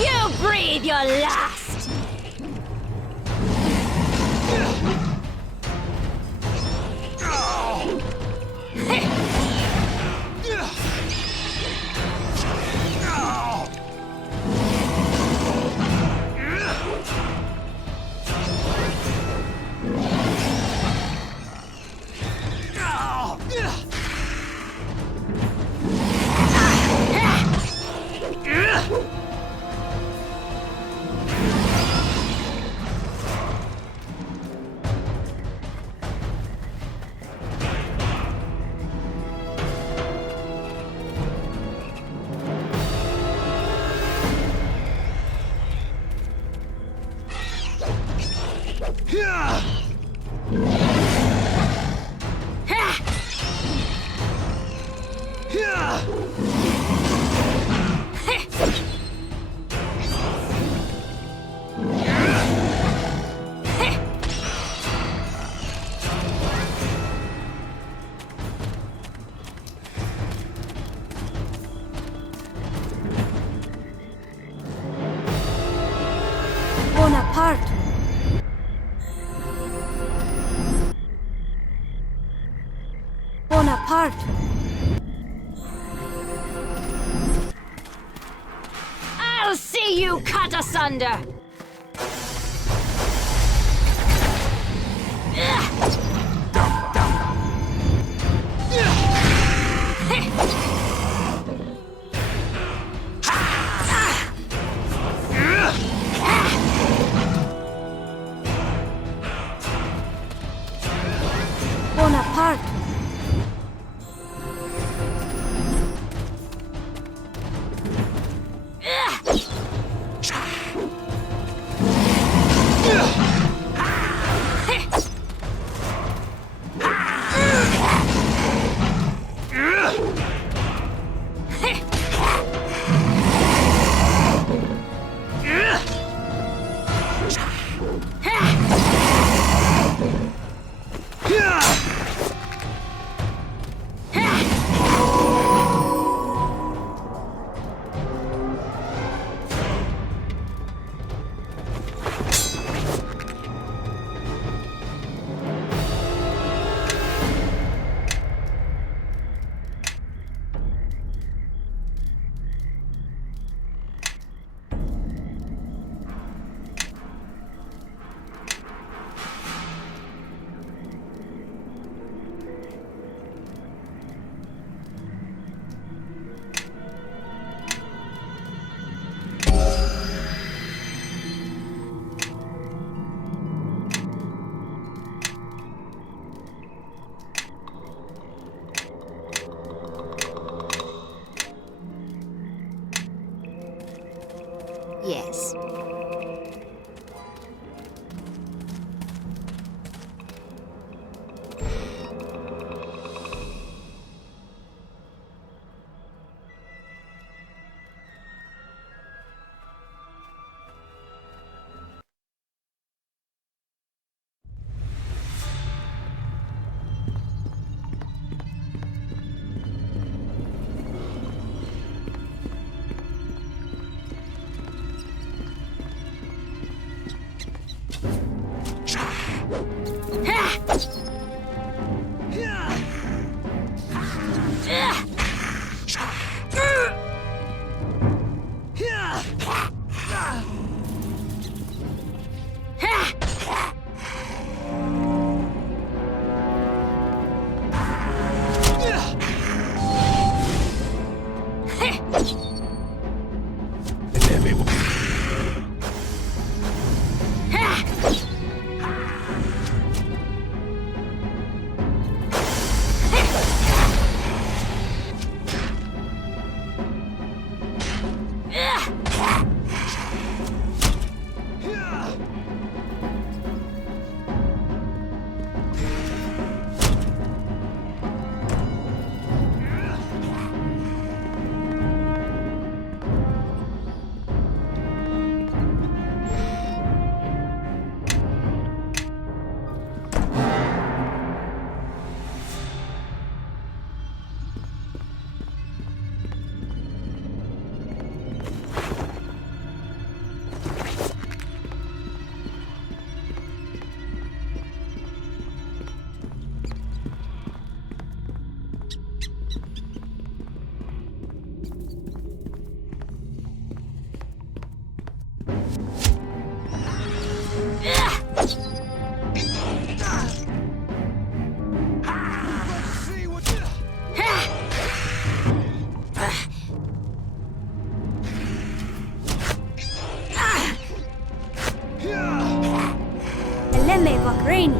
You breathe your last! Bonaparte. Bonaparte. I'll see you cut asunder! Bonaparte. Yes. Emme Vakreni.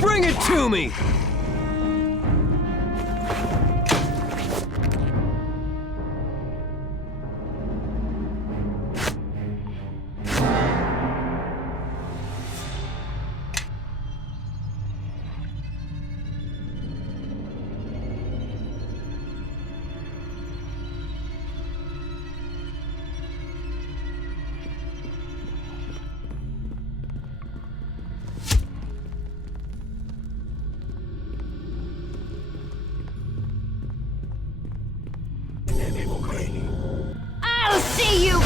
Bring it to me! I'll see you!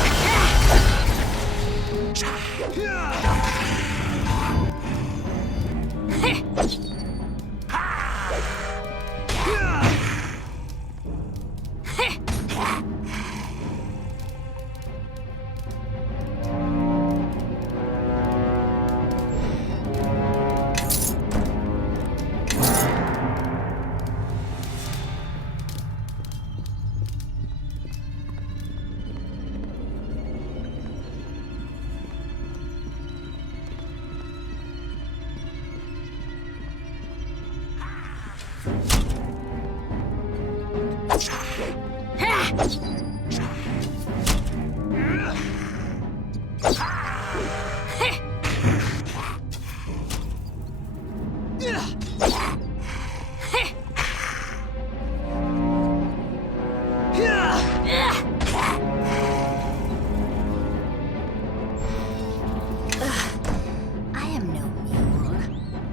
I am no mule.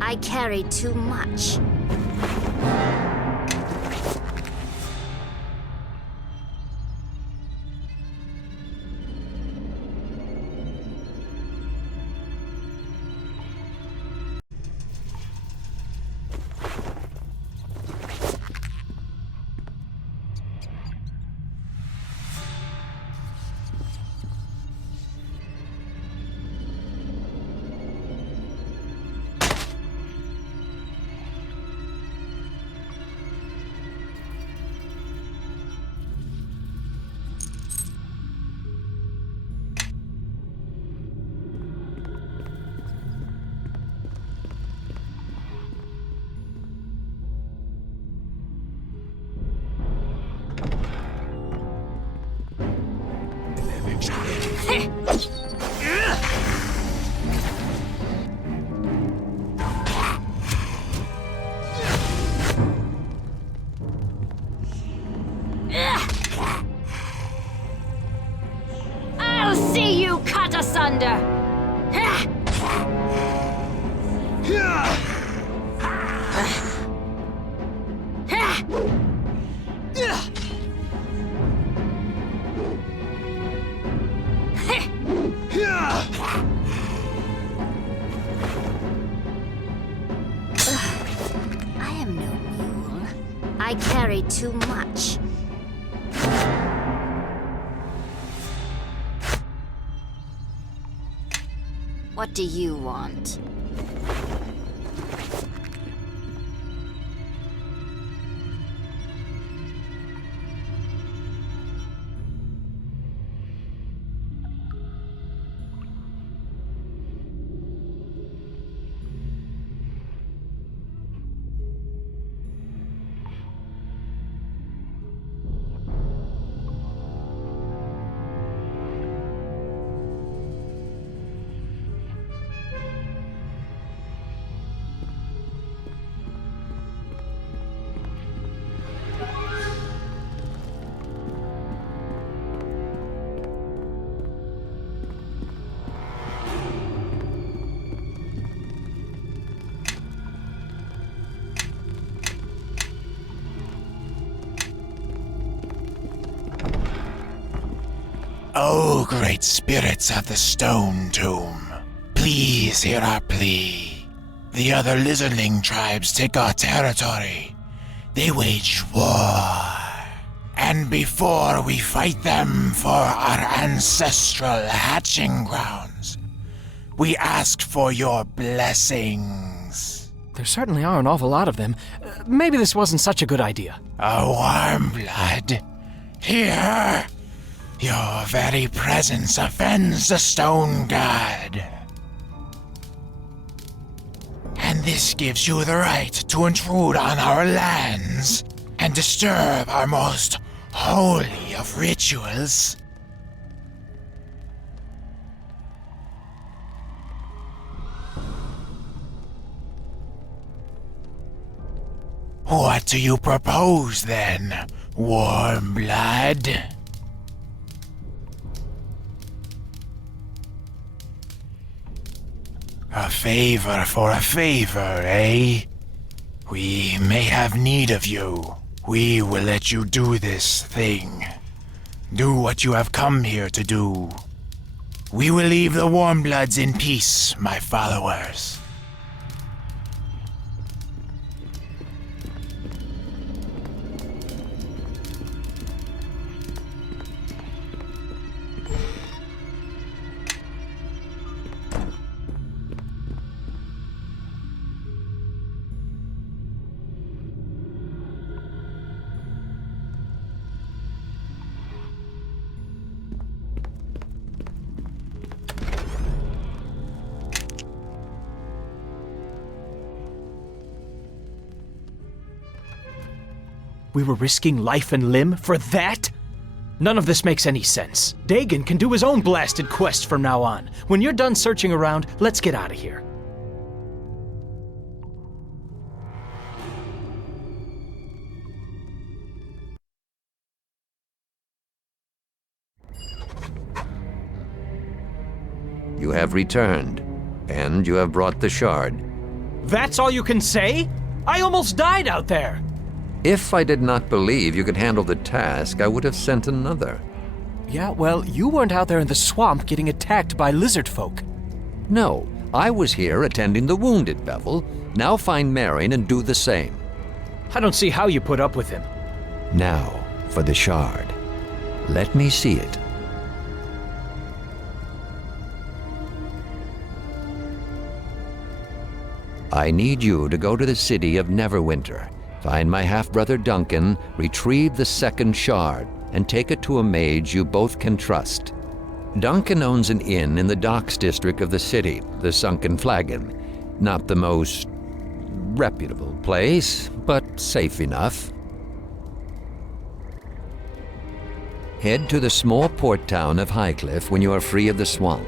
I carry too much. I'll see you cut asunder! I am no mule. I carry too much. What do you want? O great spirits of the Stone Tomb, please hear our plea. The other lizardling tribes take our territory. They wage war. And before we fight them for our ancestral hatching grounds, we ask for your blessings. There certainly are an awful lot of them. Maybe this wasn't such a good idea. A warm blood. Here, your very presence offends the Stone God. And this gives you the right to intrude on our lands and disturb our most holy of rituals. What do you propose then, warm blood? A favor for a favor, eh? We may have need of you. We will let you do this thing. Do what you have come here to do. We will leave the Warmbloods in peace, my followers. We were risking life and limb for that? None of this makes any sense. Dagon can do his own blasted quest from now on. When you're done searching around, let's get out of here. You have returned, and you have brought the shard. That's all you can say? I almost died out there! If I did not believe you could handle the task, I would have sent another. Yeah, well, you weren't out there in the swamp getting attacked by lizard folk. No, I was here attending the wounded, Bevel. Now find Marion and do the same. I don't see how you put up with him. Now, for the shard. Let me see it. I need you to go to the city of Neverwinter. Find my half-brother Duncan, retrieve the second shard, and take it to a mage you both can trust. Duncan owns an inn in the docks district of the city, the Sunken Flagon. Not the most reputable place, but safe enough. Head to the small port town of Highcliffe when you are free of the swamp.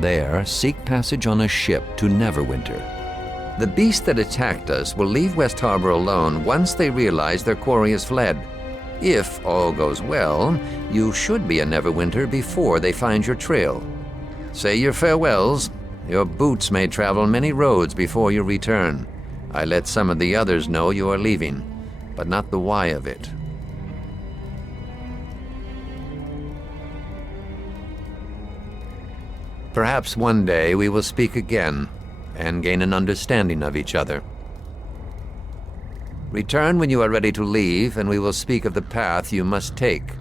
There, seek passage on a ship to Neverwinter. The beast that attacked us will leave West Harbor alone once they realize their quarry has fled. If all goes well, you should be in Neverwinter before they find your trail. Say your farewells. Your boots may travel many roads before you return. I let some of the others know you are leaving, but not the why of it. Perhaps one day we will speak again and gain an understanding of each other. Return when you are ready to leave, and we will speak of the path you must take.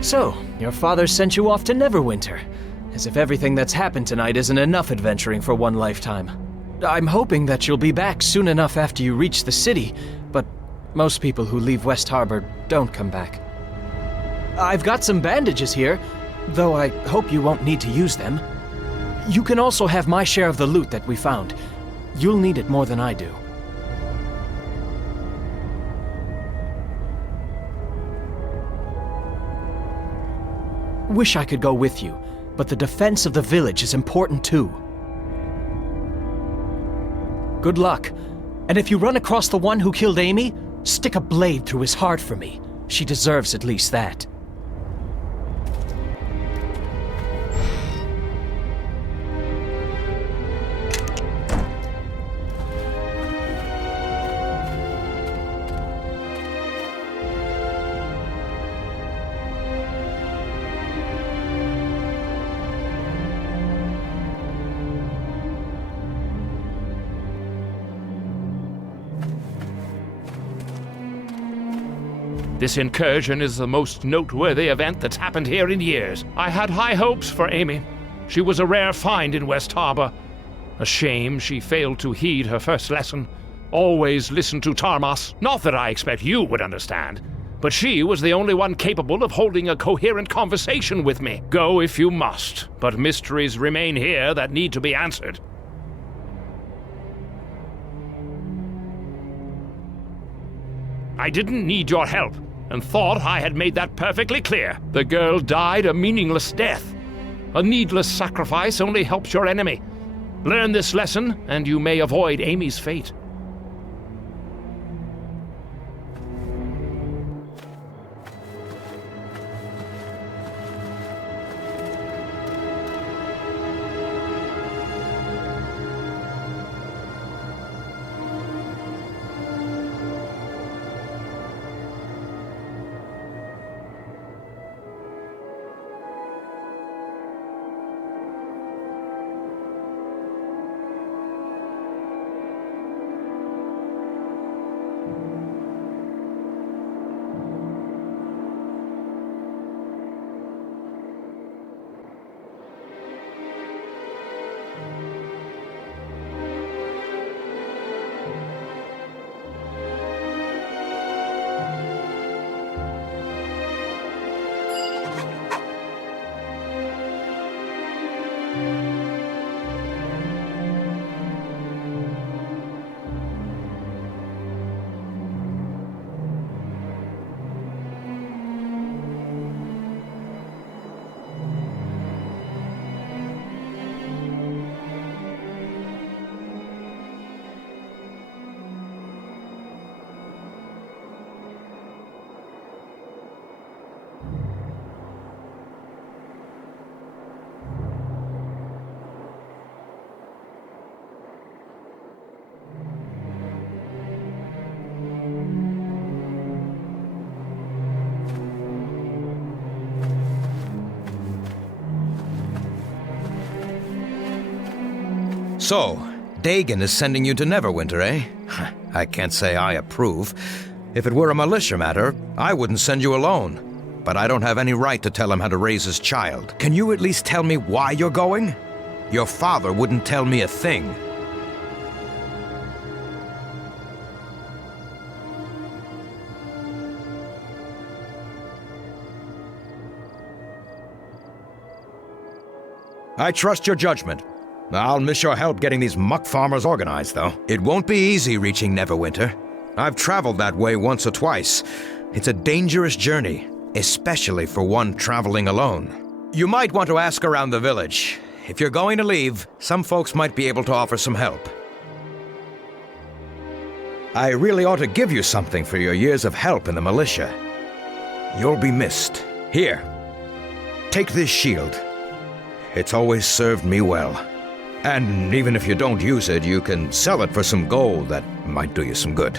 So, your father sent you off to Neverwinter. As if everything that's happened tonight isn't enough adventuring for one lifetime. I'm hoping that you'll be back soon enough after you reach the city, but most people who leave West Harbor don't come back. I've got some bandages here, though I hope you won't need to use them. You can also have my share of the loot that we found. You'll need it more than I do. Wish I could go with you, but the defense of the village is important too. Good luck. And if you run across the one who killed Amy, stick a blade through his heart for me. She deserves at least that. This incursion is the most noteworthy event that's happened here in years. I had high hopes for Amy. She was a rare find in West Harbor. A shame she failed to heed her first lesson. Always listen to Tarmas. Not that I expect you would understand, but she was the only one capable of holding a coherent conversation with me. Go if you must, but mysteries remain here that need to be answered. I didn't need your help, and thought I had made that perfectly clear. The girl died a meaningless death. A needless sacrifice only helps your enemy. Learn this lesson, and you may avoid Amy's fate. So, Dagon is sending you to Neverwinter, eh? I can't say I approve. If it were a militia matter, I wouldn't send you alone. But I don't have any right to tell him how to raise his child. Can you at least tell me why you're going? Your father wouldn't tell me a thing. I trust your judgment. I'll miss your help getting these muck farmers organized, though. It won't be easy reaching Neverwinter. I've traveled that way once or twice. It's a dangerous journey, especially for one traveling alone. You might want to ask around the village. If you're going to leave, some folks might be able to offer some help. I really ought to give you something for your years of help in the militia. You'll be missed. Here, take this shield. It's always served me well. And even if you don't use it, you can sell it for some gold that might do you some good.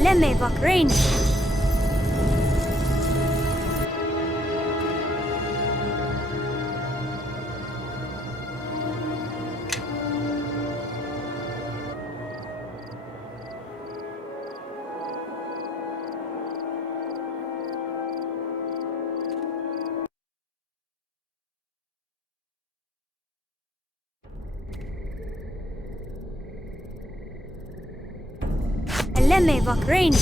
Lemme vakrein. Lemme vakrein.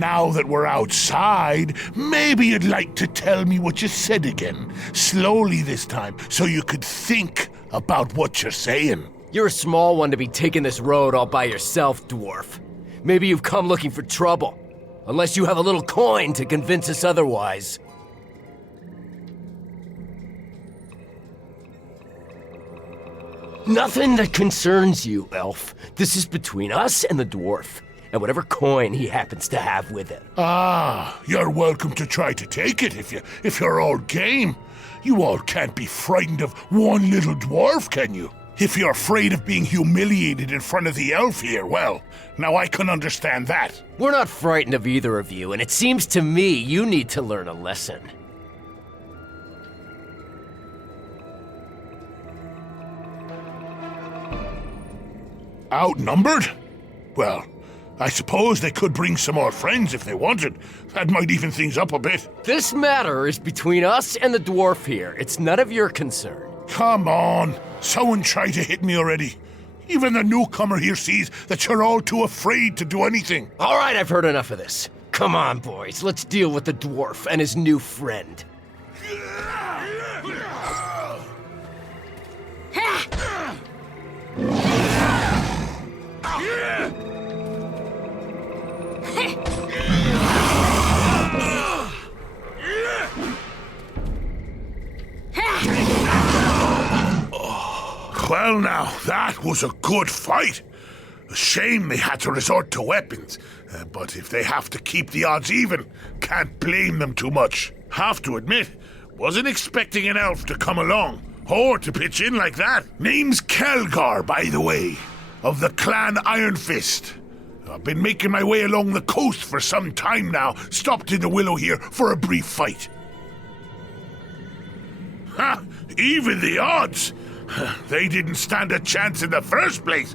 Now that we're outside, maybe you'd like to tell me what you said again, slowly this time, so you could think about what you're saying. You're a small one to be taking this road all by yourself, dwarf. Maybe you've come looking for trouble. Unless you have a little coin to convince us otherwise. Nothing that concerns you, elf. This is between us and the dwarf, and whatever coin he happens to have with it. Ah, you're welcome to try to take it if you're all game. You all can't be frightened of one little dwarf, can you? If you're afraid of being humiliated in front of the elf here, well, now I can understand that. We're not frightened of either of you, and it seems to me you need to learn a lesson. Outnumbered? Well, I suppose they could bring some more friends if they wanted. That might even things up a bit. This matter is between us and the dwarf here. It's none of your concern. Come on, someone tried to hit me already. Even the newcomer here sees that you're all too afraid to do anything. All right, I've heard enough of this. Come on, boys, let's deal with the dwarf and his new friend. Well now, that was a good fight. A shame they had to resort to weapons, but if they have to keep the odds even, can't blame them too much. Have to admit, wasn't expecting an elf to come along, or to pitch in like that. Name's Kelgar, by the way, of the clan Iron Fist. I've been making my way along the coast for some time now, stopped in the Willow here for a brief fight. Ha! Even the odds! They didn't stand a chance in the first place.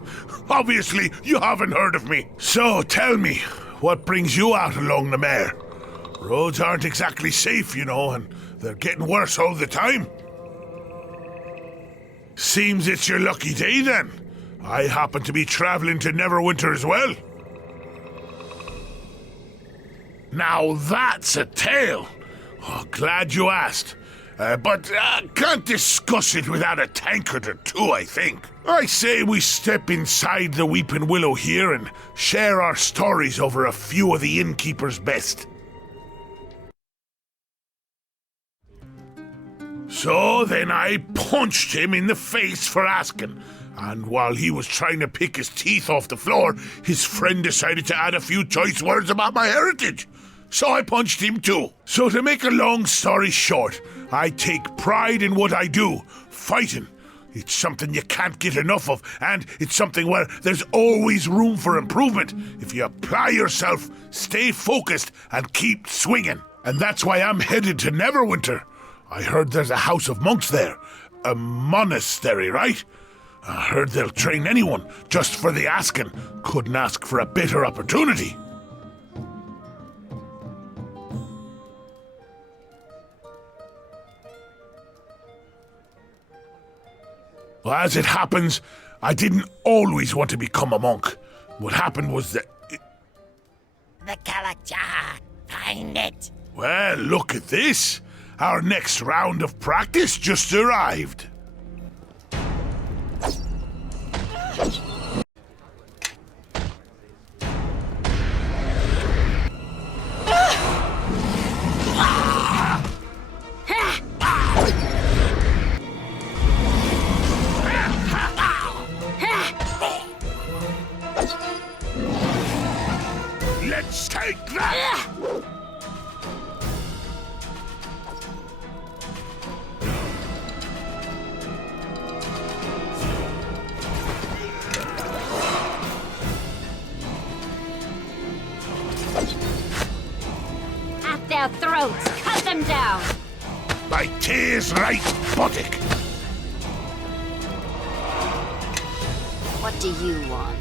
Obviously, you haven't heard of me. So, tell me, what brings you out along the mare? Roads aren't exactly safe, you know, and they're getting worse all the time. Seems it's your lucky day, then. I happen to be traveling to Neverwinter as well. Now that's a tale. Oh, glad you asked. But can't discuss it without a tankard or two, I think. I say we step inside the Weeping Willow here and share our stories over a few of the innkeeper's best. So then I punched him in the face for asking. And while he was trying to pick his teeth off the floor, his friend decided to add a few choice words about my heritage. So I punched him too. So to make a long story short, I take pride in what I do, fighting. It's something you can't get enough of, and it's something where there's always room for improvement if you apply yourself, stay focused, and keep swinging. And that's why I'm headed to Neverwinter. I heard there's a house of monks there. A monastery, right? I heard they'll train anyone, just for the asking. Couldn't ask for a better opportunity. Well, as it happens, I didn't always want to become a monk. What happened was that... The Kalakja! Find it! Well, look at this. Our next round of practice just arrived. Let's take that! At their throats, cut them down! My tears right buttock. What do you want?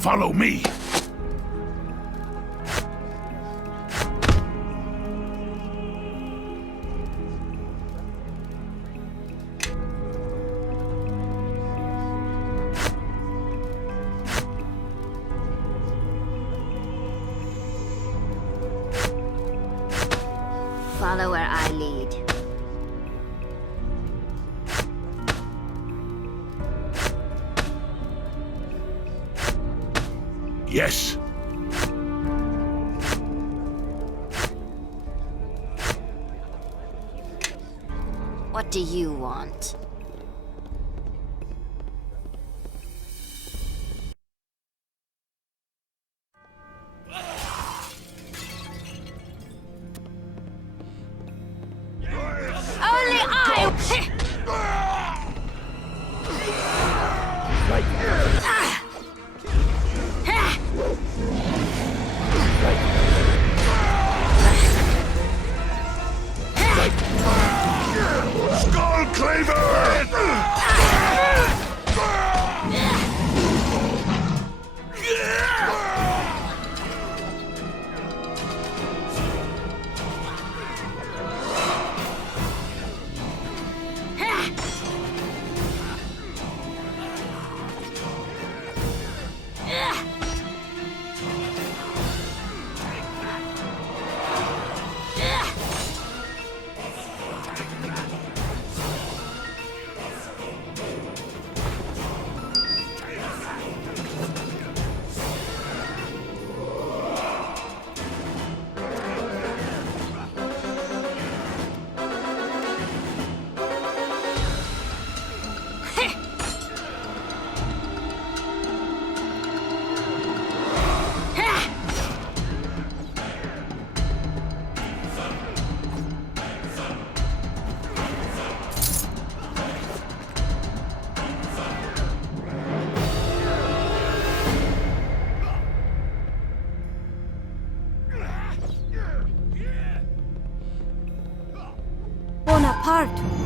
Follow me. Follow where I lead. Yes. What do you want? Only I. Skull Claver! Bonaparte.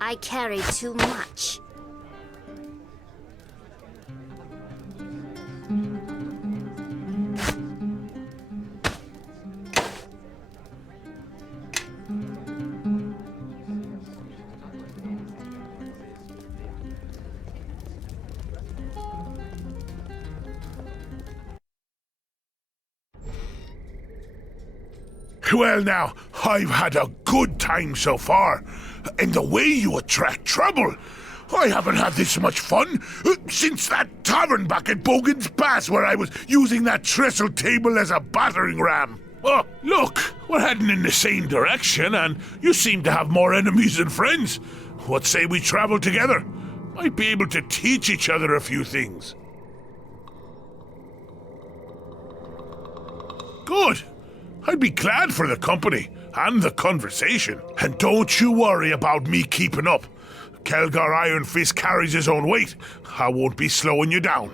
I carry too much. Well now, I've had a good time so far. And the way you attract trouble. I haven't had this much fun since that tavern back at Bogan's Pass where I was using that trestle table as a battering ram. Oh, look, we're heading in the same direction and you seem to have more enemies than friends. What say we travel together? Might be able to teach each other a few things. Good. I'd be glad for the company and the conversation. And don't you worry about me keeping up. Kelgar Iron Fist carries his own weight. I won't be slowing you down.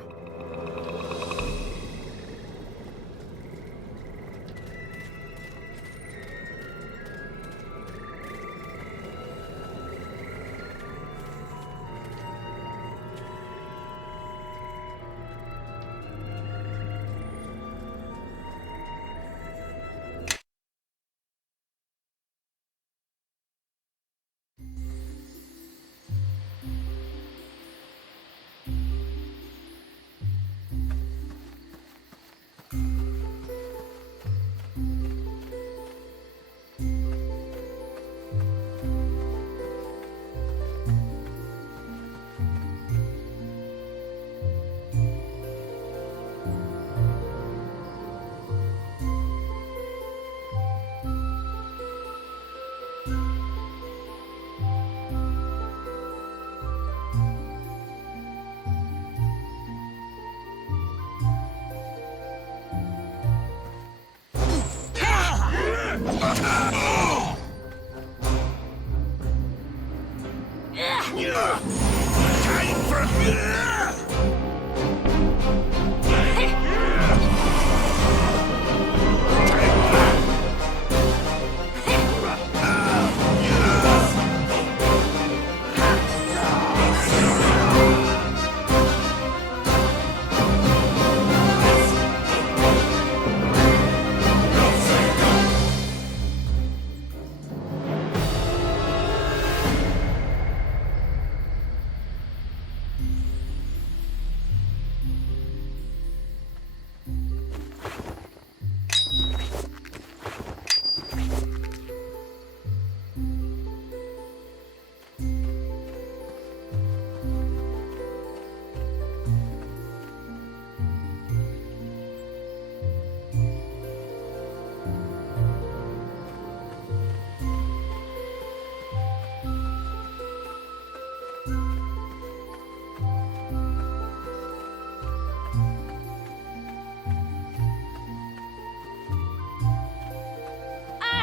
Time for...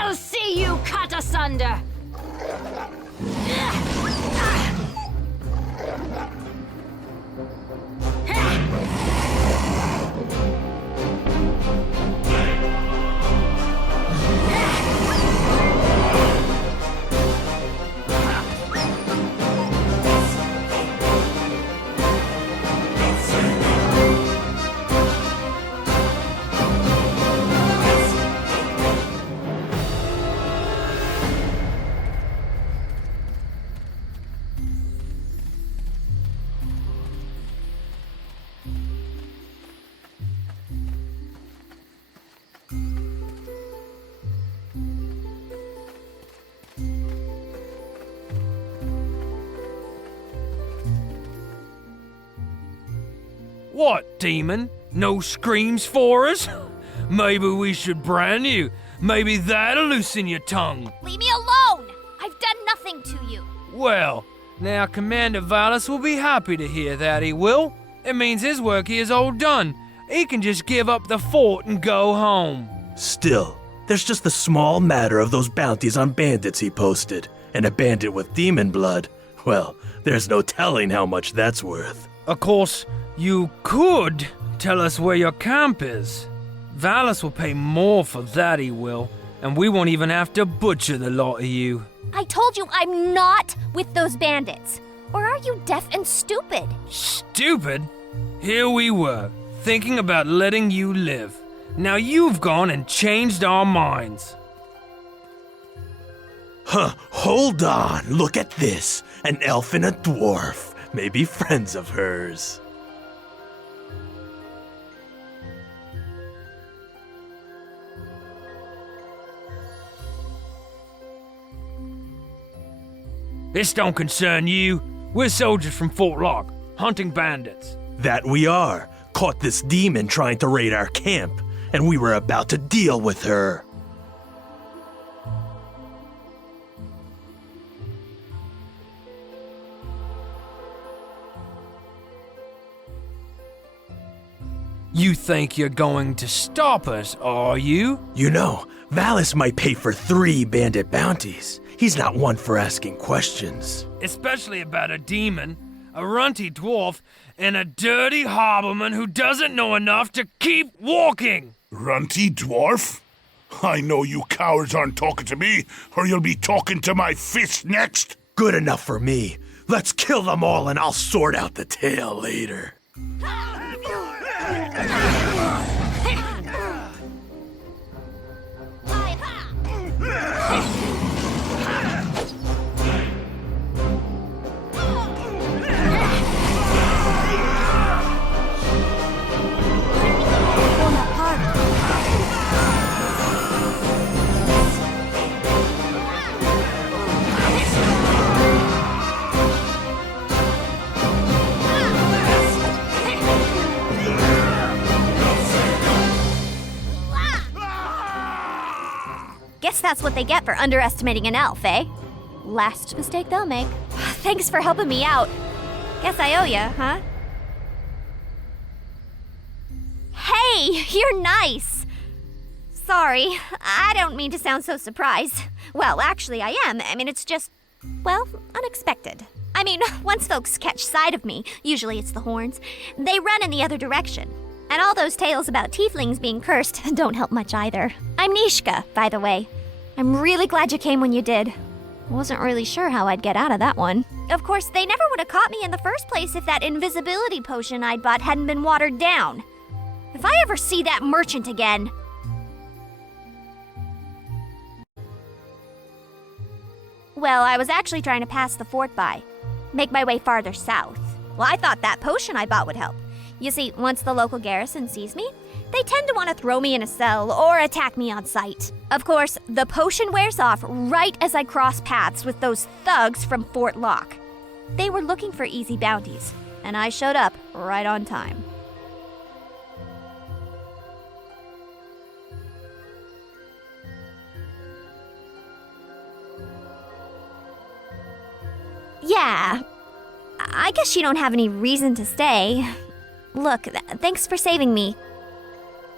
I'll see you cut asunder! What, demon? No screams for us? Maybe we should brand you. Maybe that'll loosen your tongue. Leave me alone! I've done nothing to you. Well, now Commander Valus will be happy to hear that, he will. It means his work here is all done. He can just give up the fort and go home. Still, there's just the small matter of those bounties on bandits he posted. And a bandit with demon blood, well, there's no telling how much that's worth. Of course, you could tell us where your camp is. Valus will pay more for that, he will. And we won't even have to butcher the lot of you. I told you I'm not with those bandits. Or are you deaf and stupid? Stupid? Here we were, thinking about letting you live. Now you've gone and changed our minds. Huh, hold on, look at this. An elf and a dwarf. Maybe friends of hers. This don't concern you. We're soldiers from Fort Lock, hunting bandits. That we are. Caught this demon trying to raid our camp, and we were about to deal with her. You think you're going to stop us, are you? You know, Valis might pay for 3 bandit bounties. He's not one for asking questions. Especially about a demon, a runty dwarf, and a dirty harborman who doesn't know enough to keep walking. Runty dwarf? I know you cowards aren't talking to me, or you'll be talking to my fist next. Good enough for me. Let's kill them all and I'll sort out the tale later. Guess that's what they get for underestimating an elf, eh? Last mistake they'll make. Thanks for helping me out. Guess I owe ya, huh? Hey, you're nice. Sorry, I don't mean to sound so surprised. Well, actually, I am. I mean, it's just, well, unexpected. I mean, once folks catch sight of me, usually it's the horns, they run in the other direction. And all those tales about tieflings being cursed don't help much either. I'm Nishka, by the way. I'm really glad you came when you did. Wasn't really sure how I'd get out of that one. Of course, they never would have caught me in the first place if that invisibility potion I'd bought hadn't been watered down. If I ever see that merchant again... Well, I was actually trying to pass the fort by. Make my way farther south. Well, I thought that potion I bought would help. You see, once the local garrison sees me, they tend to want to throw me in a cell or attack me on sight. Of course, the potion wears off right as I cross paths with those thugs from Fort Lock. They were looking for easy bounties, and I showed up right on time. Yeah, I guess you don't have any reason to stay. Look, thanks for saving me.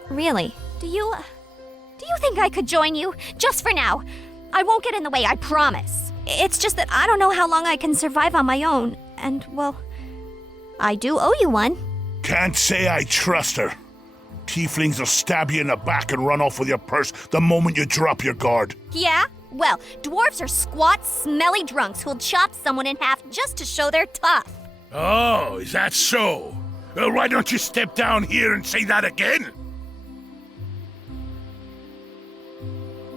Really, do you think I could join you? Just for now. I won't get in the way, I promise. It's just that I don't know how long I can survive on my own. And, well, I do owe you one. Can't say I trust her. Tieflings will stab you in the back and run off with your purse the moment you drop your guard. Yeah? Well, dwarves are squat, smelly drunks who'll chop someone in half just to show they're tough. Oh, is that so? Well, why don't you step down here and say that again?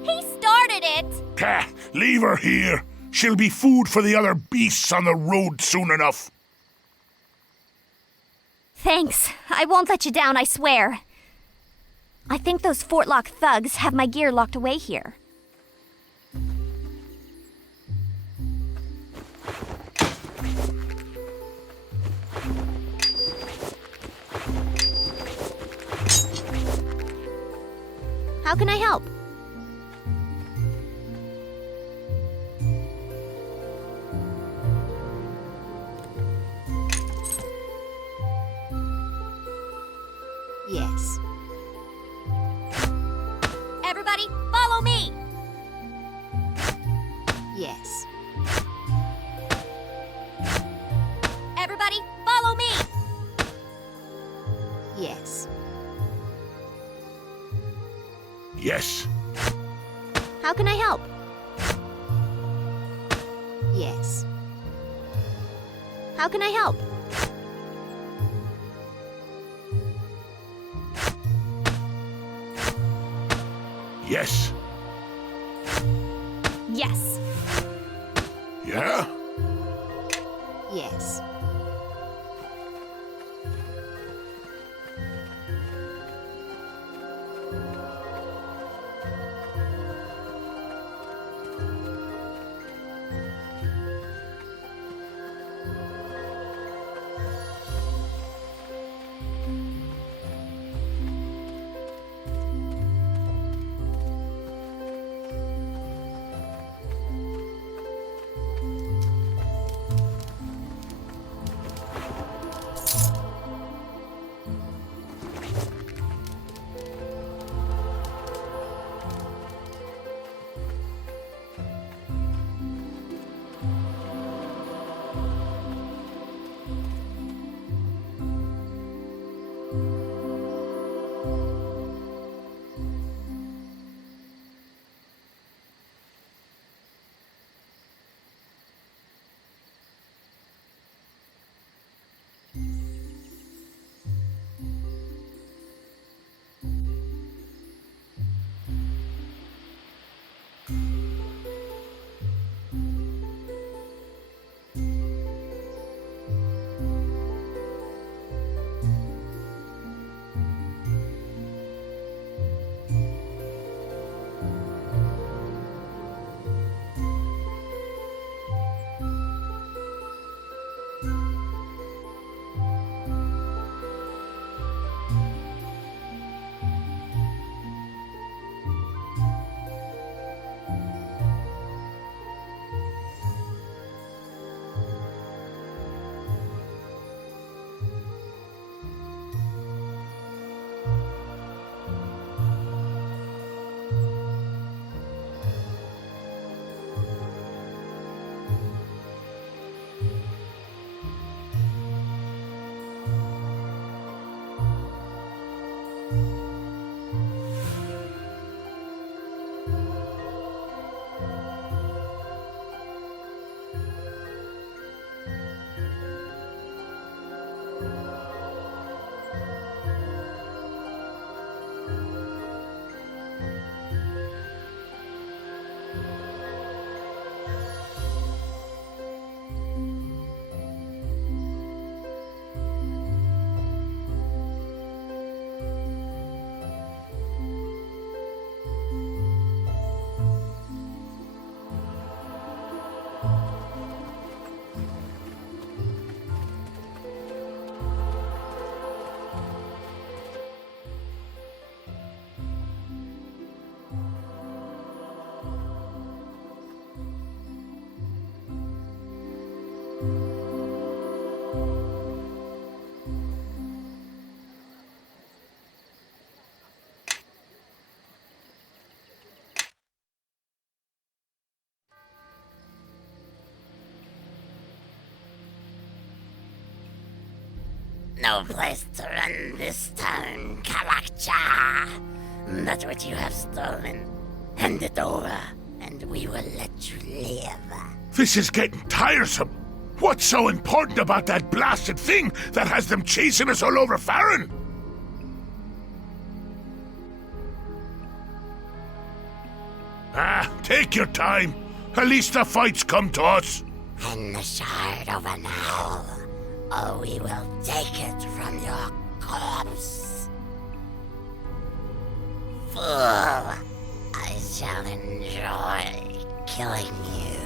He started it! Leave her here. She'll be food for the other beasts on the road soon enough. Thanks. I won't let you down, I swear. I think those Fort Lock thugs have my gear locked away here. How can I help? Yes. Everybody, follow me! Yes. Everybody, follow me! Yes. Yes. How can I help? Yes. How can I help? Yes. Yes. Yeah? Yes. No place to run this town, Kalakcha. That's what you have stolen. Hand it over, and we will let you live. This is getting tiresome. What's so important about that blasted thing that has them chasing us all over Farron? Take your time. At least the fight's come to us. Hand the shard over now, or we will take it from your corpse. Fool, I shall enjoy killing you.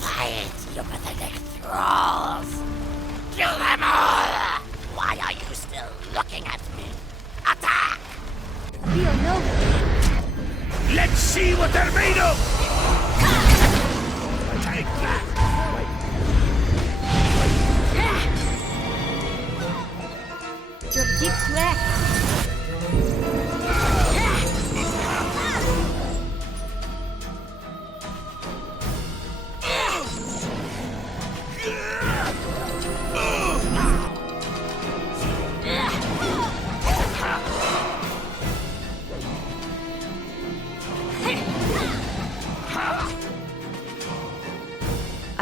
Fight, you pathetic thralls! Kill them all! Why are you still looking at me? Attack! Let's see what they're made of! Take that! Your deep breath.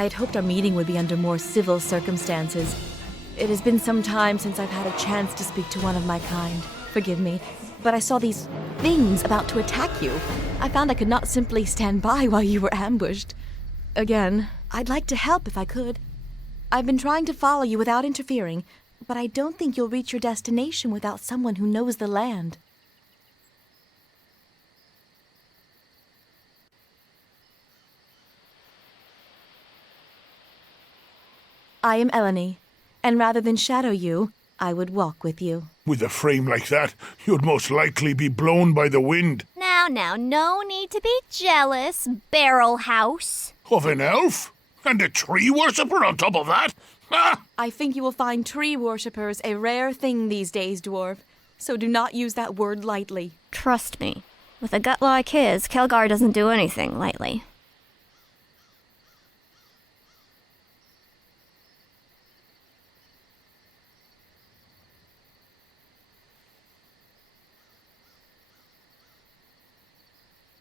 had hoped our meeting would be under more civil circumstances. It has been some time since I've had a chance to speak to one of my kind. Forgive me, but I saw these things about to attack you. I found I could not simply stand by while you were ambushed. Again, I'd like to help if I could. I've been trying to follow you without interfering, but I don't think you'll reach your destination without someone who knows the land. I am Eleni, and rather than shadow you, I would walk with you. With a frame like that, you'd most likely be blown by the wind. Now, no need to be jealous, Barrel House. Of an elf? And a tree worshipper on top of that? Ha! I think you will find tree worshippers a rare thing these days, dwarf, so do not use that word lightly. Trust me, with a gut like his, Kelgar doesn't do anything lightly.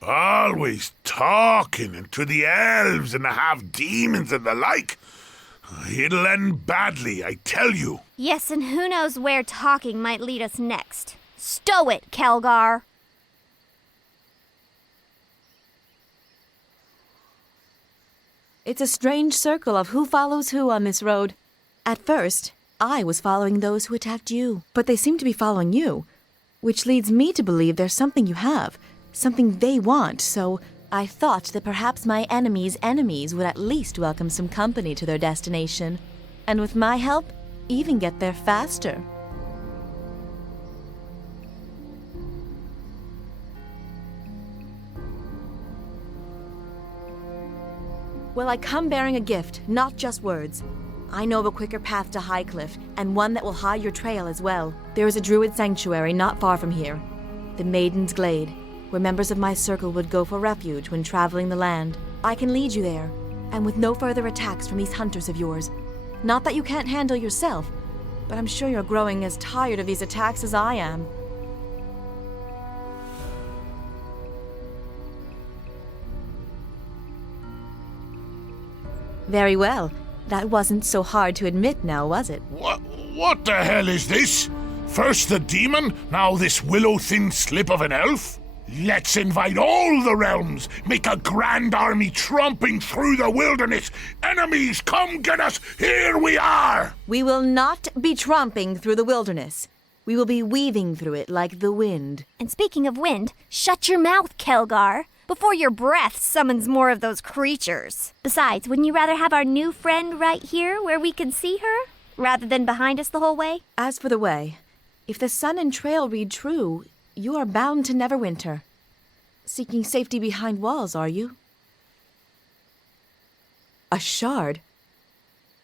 Always talking and to the elves and the half-demons and the like. It'll end badly, I tell you. Yes, and who knows where talking might lead us next. Stow it, Kelgar! It's a strange circle of who follows who on this road. At first, I was following those who attacked you, but they seem to be following you, which leads me to believe there's something you have. Something they want, so I thought that perhaps my enemy's enemies would at least welcome some company to their destination, and with my help, even get there faster. Well, I come bearing a gift, not just words. I know of a quicker path to Highcliff, and one that will hide your trail as well. There is a druid sanctuary not far from here, the Maiden's Glade, where members of my circle would go for refuge when traveling the land. I can lead you there, and with no further attacks from these hunters of yours. Not that you can't handle yourself, but I'm sure you're growing as tired of these attacks as I am. Very well. That wasn't so hard to admit now, was it? What the hell is this? First the demon, now this willow-thin slip of an elf? Let's invite all the realms, make a grand army tromping through the wilderness. Enemies, come get us, here we are! We will not be tromping through the wilderness. We will be weaving through it like the wind. And speaking of wind, shut your mouth, Kelgar, before your breath summons more of those creatures. Besides, wouldn't you rather have our new friend right here where we can see her, rather than behind us the whole way? As for the way, if the sun and trail read true, you are bound to Neverwinter. Seeking safety behind walls, are you? A shard?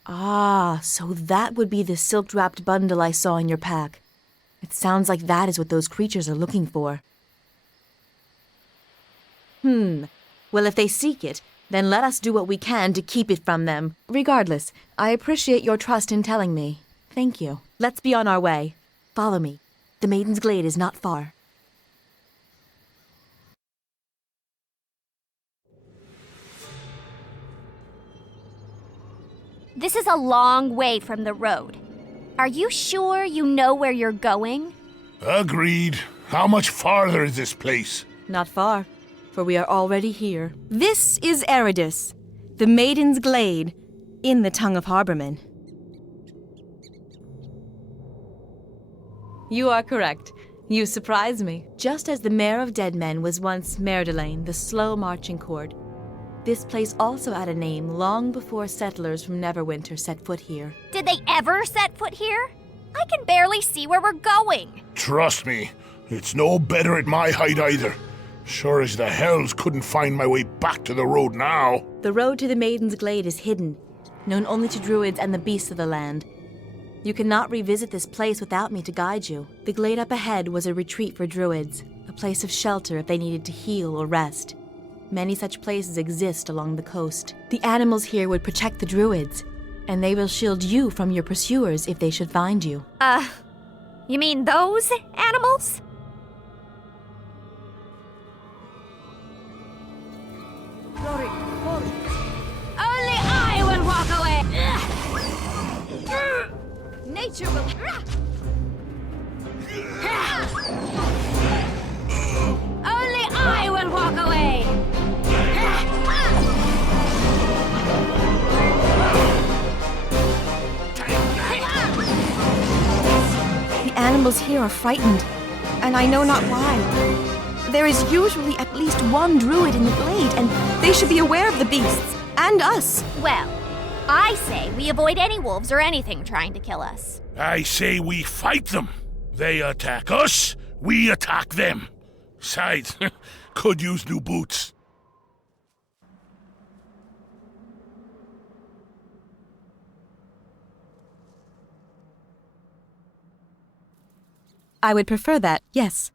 Ah, so that would be the silk-wrapped bundle I saw in your pack. It sounds like that is what those creatures are looking for. Well, if they seek it, then let us do what we can to keep it from them. Regardless, I appreciate your trust in telling me. Thank you. Let's be on our way. Follow me. The Maiden's Glade is not far. This is a long way from the road. Are you sure you know where you're going? Agreed. How much farther is this place? Not far, for we are already here. This is Eridus, the Maiden's Glade, in the tongue of Harbormen. You are correct. You surprise me. Just as the Mayor of Deadmen was once Merdelaine, the slow-marching court, this place also had a name long before settlers from Neverwinter set foot here. Did they ever set foot here? I can barely see where we're going. Trust me, it's no better at my height either. Sure as the hells couldn't find my way back to the road now. The road to the Maiden's Glade is hidden, known only to druids and the beasts of the land. You cannot revisit this place without me to guide you. The glade up ahead was a retreat for druids, a place of shelter if they needed to heal or rest. Many such places exist along the coast. The animals here would protect the druids, and they will shield you from your pursuers if they should find you. You mean those animals? Only I will nature will... Only I will walk away! The animals here are frightened, and I know not why. There is usually at least one druid in the glade, and they should be aware of the beasts, and us. Well, I say we avoid any wolves or anything trying to kill us. I say we fight them. They attack us, we attack them. Besides, could use new boots. I would prefer that, yes.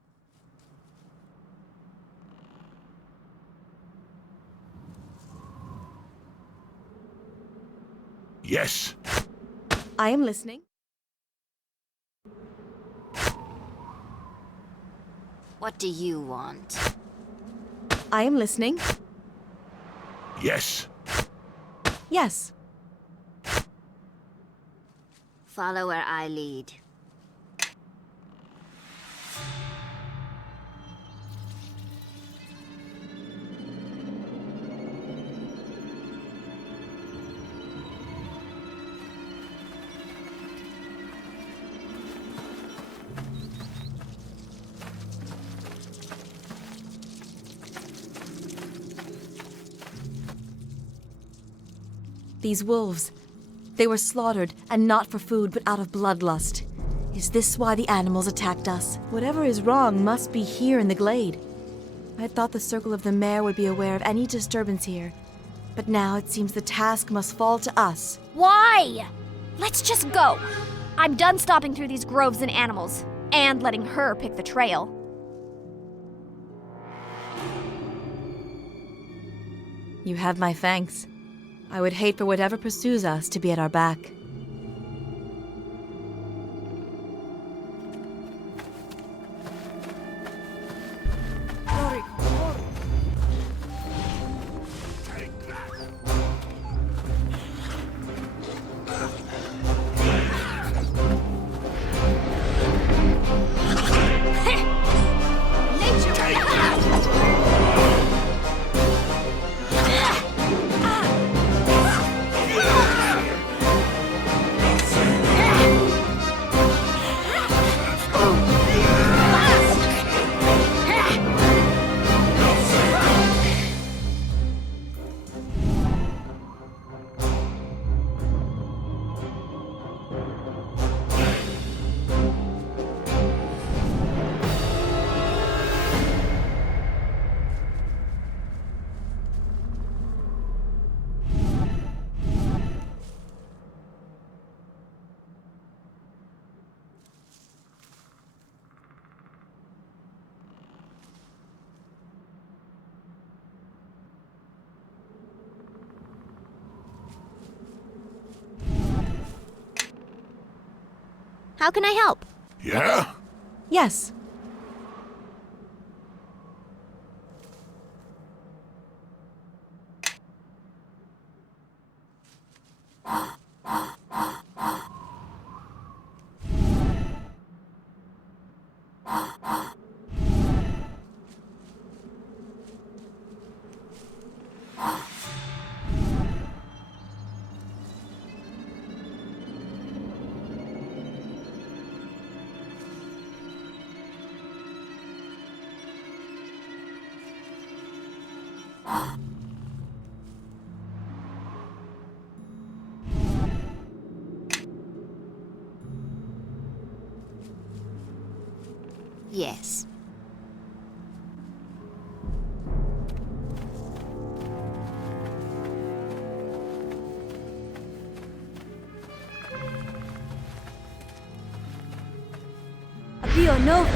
Yes. I am listening. What do you want? I am listening. Yes. Yes. Follow where I lead. These wolves, they were slaughtered, and not for food, but out of bloodlust. Is this why the animals attacked us? Whatever is wrong must be here in the glade. I had thought the Circle of the Mare would be aware of any disturbance here, but now it seems the task must fall to us. Why? Let's just go. I'm done stopping through these groves and animals, and letting her pick the trail. You have my thanks. I would hate for whatever pursues us to be at our back. How can I help? Yeah? Yes. Yes. Apio, no!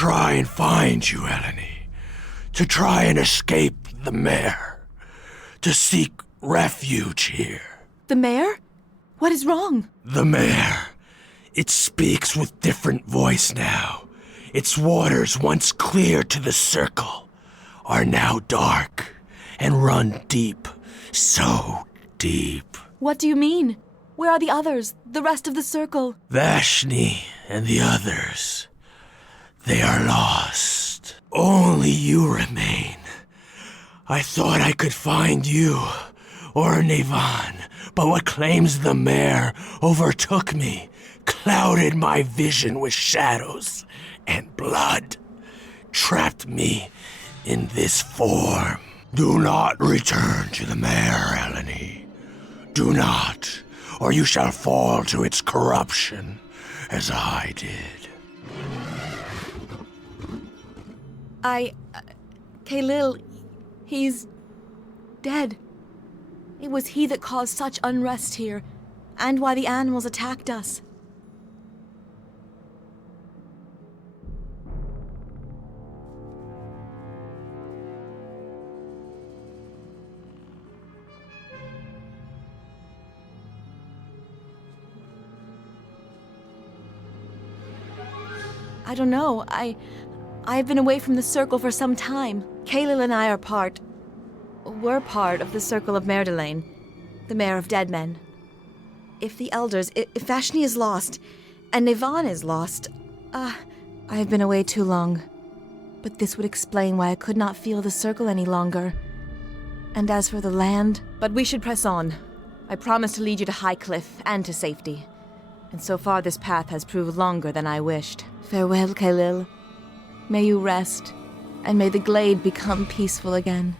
try and find you, Eleni. To try and escape the mare. To seek refuge here. The mayor? What is wrong? The mare. It speaks with different voice now. Its waters, once clear to the circle, are now dark and run deep. So deep. What do you mean? Where are the others? The rest of the circle? Vashni and the others. They are lost. Only you remain. I thought I could find you, or Nevan, but what claims the mare overtook me, clouded my vision with shadows and blood, trapped me in this form. Do not return to the mare, Eleni. Do not, or you shall fall to its corruption, as I did. Kahlil, he's dead. It was he that caused such unrest here, and why the animals attacked us. I don't know. I've been away from the circle for some time. Kahlil and I were part of the circle of Merdelaine, the mayor of dead men. If the elders, if Vashni is lost, and Nevan is lost, I have been away too long. But this would explain why I could not feel the circle any longer. And as for the land, but we should press on. I promise to lead you to Highcliff and to safety. And so far this path has proved longer than I wished. Farewell, Kahlil. May you rest, and may the glade become peaceful again.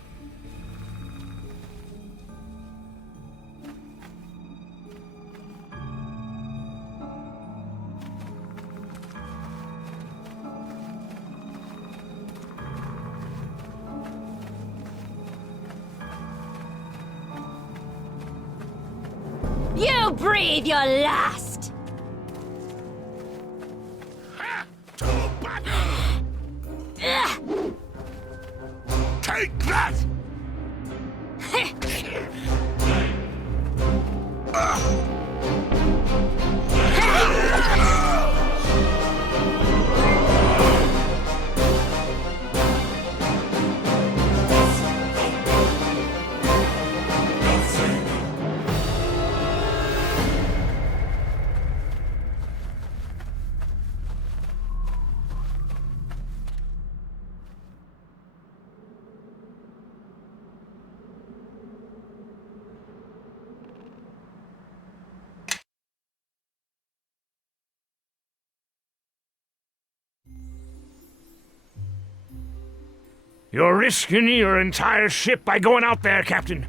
You breathe your last! Take that! You're risking your entire ship by going out there, Captain.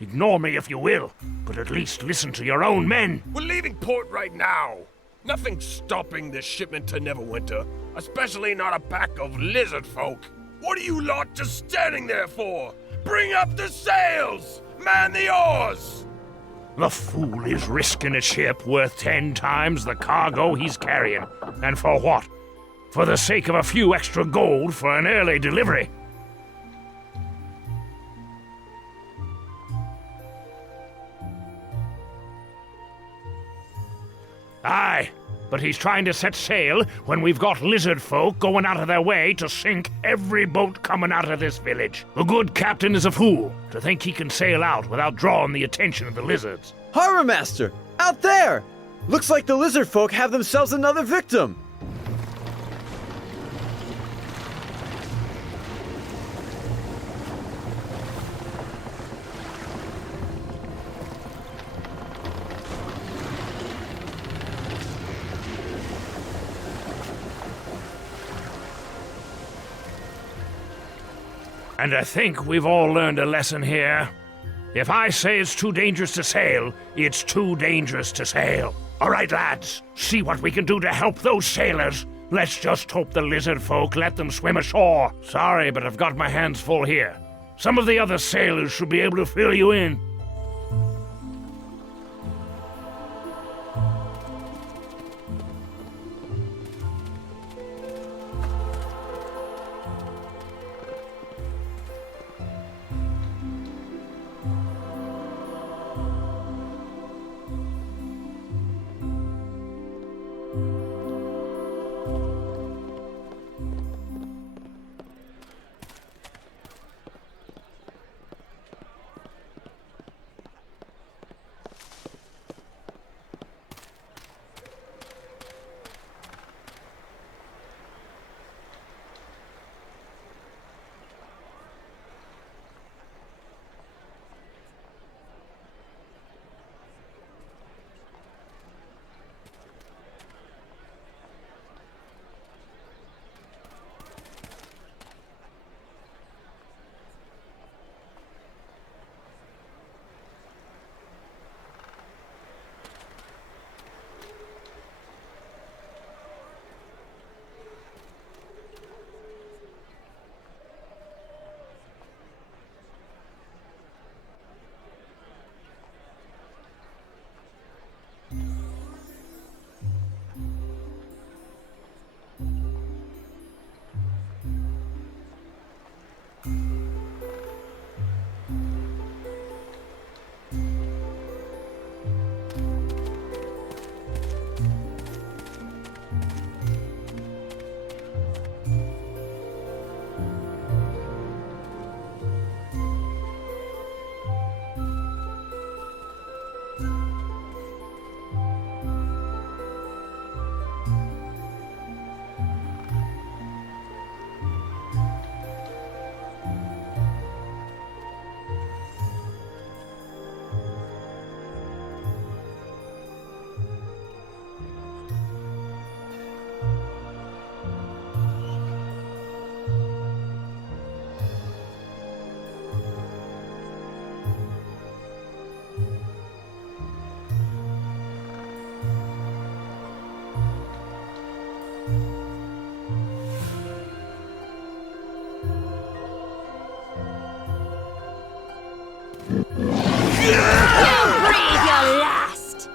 Ignore me if you will, but at least listen to your own men. We're leaving port right now. Nothing's stopping this shipment to Neverwinter, especially not a pack of lizard folk. What are you lot just standing there for? Bring up the sails! Man the oars! The fool is risking a ship worth 10 times the cargo he's carrying. And for what? For the sake of a few extra gold for an early delivery. Aye, but he's trying to set sail when we've got lizard folk going out of their way to sink every boat coming out of this village. The good captain is a fool to think he can sail out without drawing the attention of the lizards. Harbor Master! Out there! Looks like the lizard folk have themselves another victim! And I think we've all learned a lesson here. If I say it's too dangerous to sail, it's too dangerous to sail. All right, lads, see what we can do to help those sailors. Let's just hope the lizard folk let them swim ashore. Sorry, but I've got my hands full here. Some of the other sailors should be able to fill you in. Breathe your last!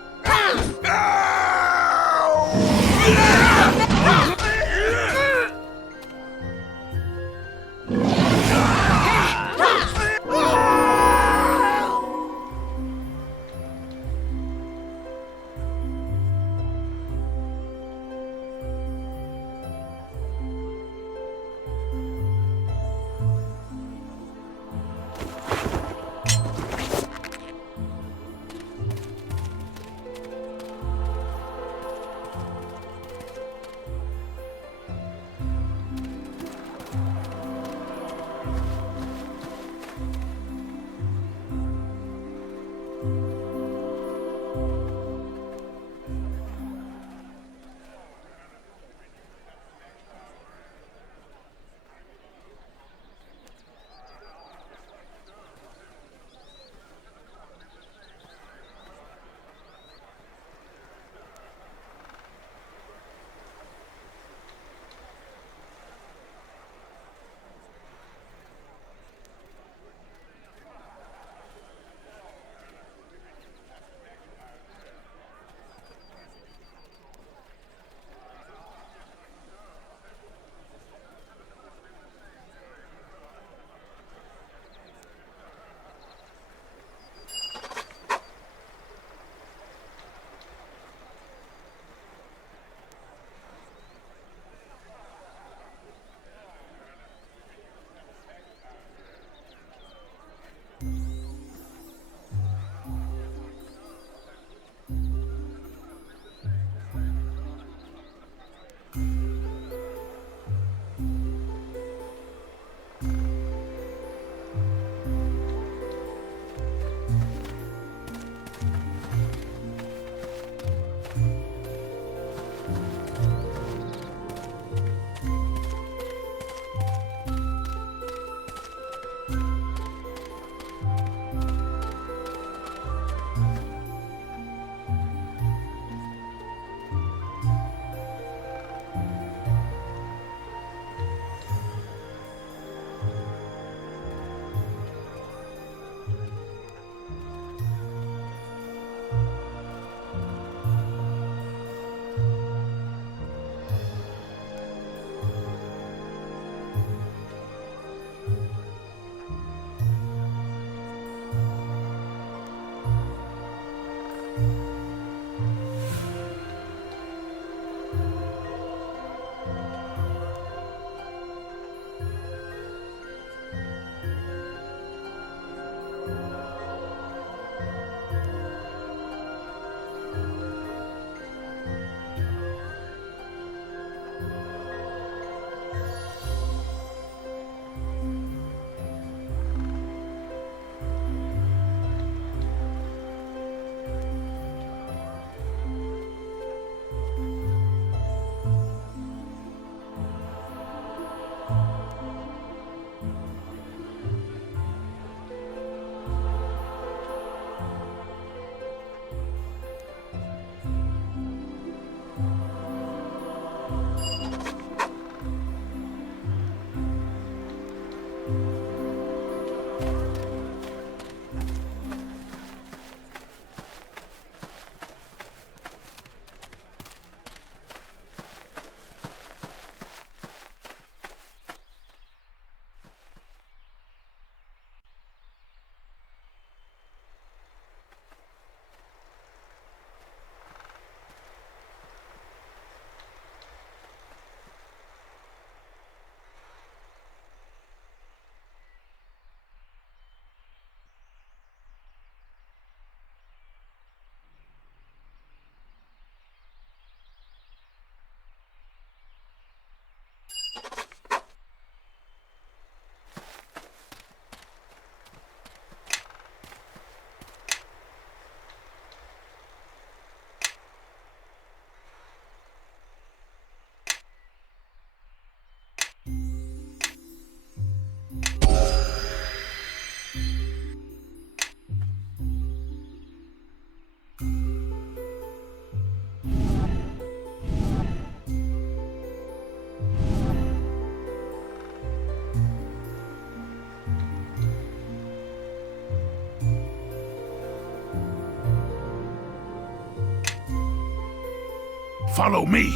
Follow me.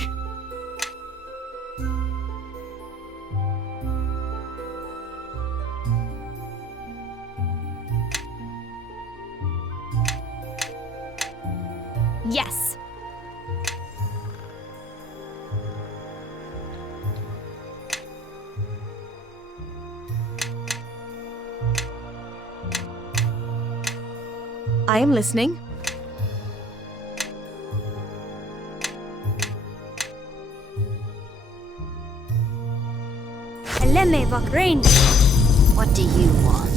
Yes. I am listening. What do you want?